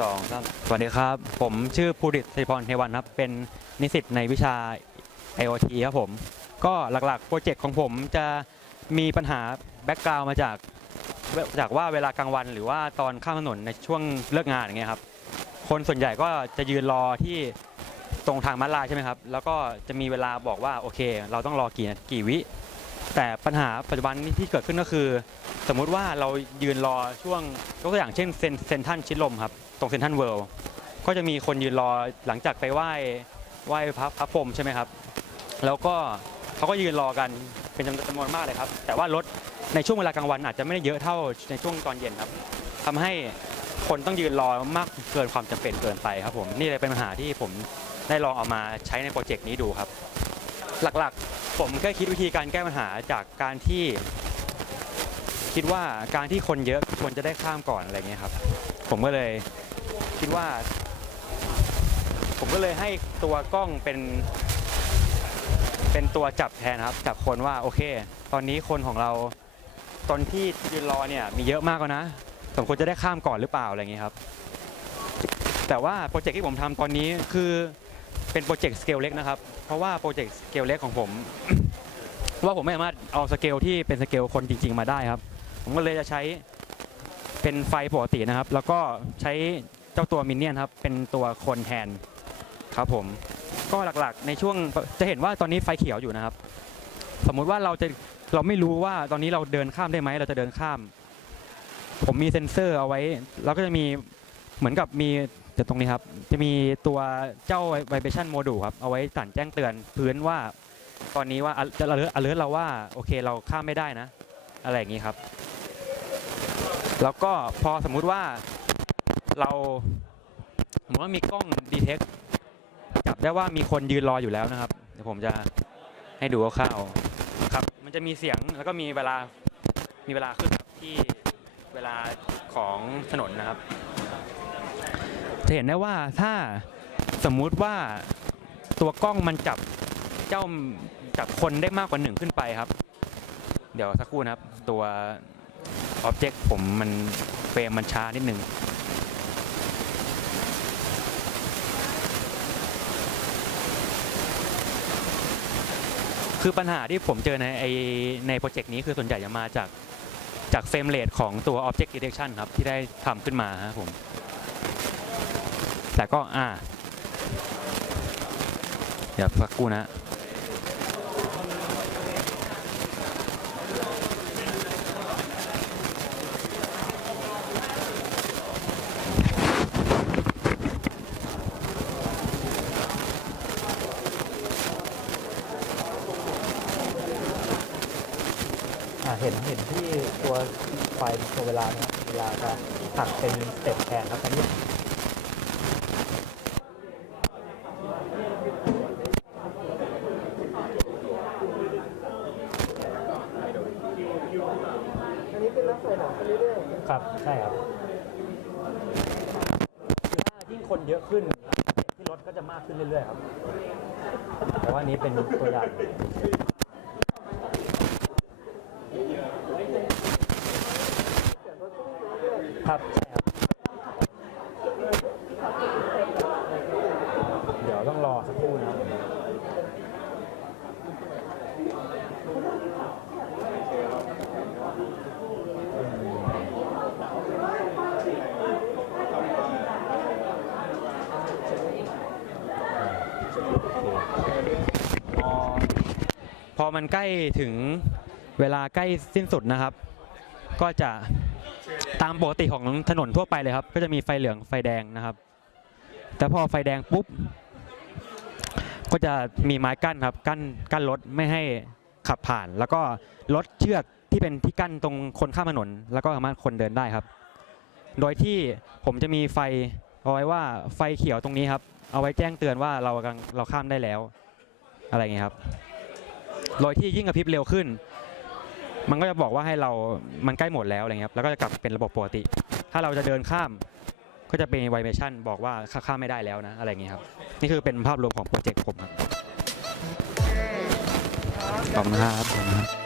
สองสามสวัสดีครับ ผมชื่อภูริศสิริพรเทวันครับ เป็นนิสิตในวิชา IoT ครับผม ก็หลักๆ โปรเจกต์ของผมจะมีปัญหาแบ็กกราวมาจากจากว่าเวลากลางวันหรือว่าตอนข้ามถนนในช่วงเลิกงานอย่างเงี้ยครับ คนส่วนใหญ่ก็จะยืนรอที่ตรงทางม้าลายใช่ไหมครับ แล้วก็จะมีเวลาบอกว่าโอเค เราต้องรอกี่กี่วิ แต่ปัญหาปัจจุบันที่เกิดขึ้นก็คือ สมมุติว่าเรายืนรอช่วงยกตัวอย่างเช่นเซนเซนทันชิดลมครับ รงเซนทันเวิลด์ก็จะมีคนยืนรอหลังจากไปไหว้ไหว้พระพระพรหมใช่ไหมครับ แล้วก็เขาก็ยืนรอกันเป็นจำนวนมากเลยครับ แต่ว่ารถในช่วงเวลากลางวันอาจจะไม่ได้เยอะเท่าในช่วงตอนเย็นครับทำให้คนต้องยืนรอมากเกินความจำเป็นเกินไปครับผมนี่เลยเป็นปัญหาที่ผมได้ลองเอามาใช้ในโปรเจกต์นี้ดูครับ หลักๆ ผมก็คิดวิธีการแก้ปัญหาจากการที่ คิดว่าการที่คนเยอะควรจะได้ข้ามก่อนอะไรเงี้ยครับ ผมก็เลย คิดว่า ผมก็เลยให้ตัวกล้องเป็น เป็นตัวจับแทนครับ จับคนว่าโอเค ตอนนี้คนของเราตอนที่ยืนรอเนี่ยมีเยอะมากแล้วนะสมควรจะได้ข้ามก่อนหรือเปล่าอะไรเงี้ยครับ แต่ว่าโปรเจกต์ที่ผมทำตอนนี้คือเป็นโปรเจกต์สเกลเล็กนะครับ เพราะว่าโปรเจกต์สเกลเล็กของผม ว่าผมไม่สามารถเอาสเกลที่เป็นสเกลคนจริง ๆ มาได้ครับ ผมก็เลยจะใช้เป็นไฟปกตินะครับ แล้วก็ใช้ เจ้าตัวมินเนี่ยนครับเป็นตัวคนแทนครับผมก็หลักๆ ในช่วงจะเห็นว่าตอนนี้ไฟเขียวอยู่นะครับ สมมุติว่าเราจะเราไม่รู้ว่าตอนนี้เราเดินข้ามได้ไหมเราจะเดินข้าม ผมมีเซ็นเซอร์เอาไว้ แล้วก็จะมีเหมือนกับมีจะตรงนี้ครับ จะมีตัวเจ้า vibration module ครับ เอาไว้สั่นแจ้งเตือนพื้นว่า ตอนนี้ว่าจะ alert alert เราว่าโอเคเราข้ามไม่ได้นะ อะไรอย่างนี้ครับ แล้วก็พอสมมุติว่า เราสมมติว่ามีกล้องดีเทคจับได้ว่ามีคนยืนรออยู่แล้วนะครับ เดี๋ยวผมจะให้ดูคร่าวๆครับ มันจะมีเสียงแล้วก็มีเวลา มีเวลาขึ้นที่เวลาของถนนนะครับ จะเห็นได้ว่าถ้าสมมุติว่าตัวกล้องมันจับเจ้าจับคนได้มากกว่าหนึ่งขึ้นไปครับ เดี๋ยวสักครู่นะครับ ตัวอ็อบเจกต์ผมมันเฟรมมันช้านิดหนึ่ง คือปัญหาที่ผมเจอในไอในโปรเจกต์นี้คือส่วนใหญ่จะมาจากจากเฟรมเรทของตัว Object Detection ครับ ที่ได้ทำขึ้นมาครับผม แต่ก็อ่า เดี๋ยวสักกูนะ อ่าเห็นเห็นที่ตัวไฟตัวเวลานะครับเวลาจะหักเป็นสเต็ปแทนครับอันนี้อันนี้เป็นนักใส่หนังไปเรื่อยครับ ใช่ครับคือถ้ายิ่งคนเยอะขึ้นสเต็ปที่รถก็จะมากขึ้นเรื่อยๆครับ แต่ว่าอันนี้เป็นตัวอย่าง ครับใช่ครับ เดี๋ยวต้องรอสักครู่นะครับพอพอมันใกล้ถึงเวลาใกล้สิ้นสุดนะครับ ก็จะ ตามปกติของถนนทั่วไปเลยครับ ก็จะมีไฟเหลืองไฟแดงนะครับ แต่พอไฟแดงปุ๊บ ก็จะมีไม้กั้นครับ กั้นกั้นรถไม่ให้ขับผ่าน แล้วก็รถเชือกที่เป็นที่กั้นตรงคนข้ามถนน แล้วก็สามารถคนเดินได้ครับ โดยที่ผมจะมีไฟเอาไว้ว่าไฟเขียวตรงนี้ครับ เอาไว้แจ้งเตือนว่าเรากำลังเราข้ามได้แล้ว อะไรเงี้ยครับ โดยที่ยิ่งกระพริบเร็วขึ้น มันก็จะบอกว่าให้เรา มันใกล้หมดแล้วอะไรเงี้ยครับแล้วก็จะกลับเป็นระบบปกติ ถ้าเราจะเดินข้าม ก็จะเป็นไวเบชั่นบอกว่าข้ามไม่ได้แล้วนะ อะไรเงี้ยครับ นี่คือเป็นภาพรวมของโปรเจกต์ผมครับ ขอบคุณครับขอบคุณครับ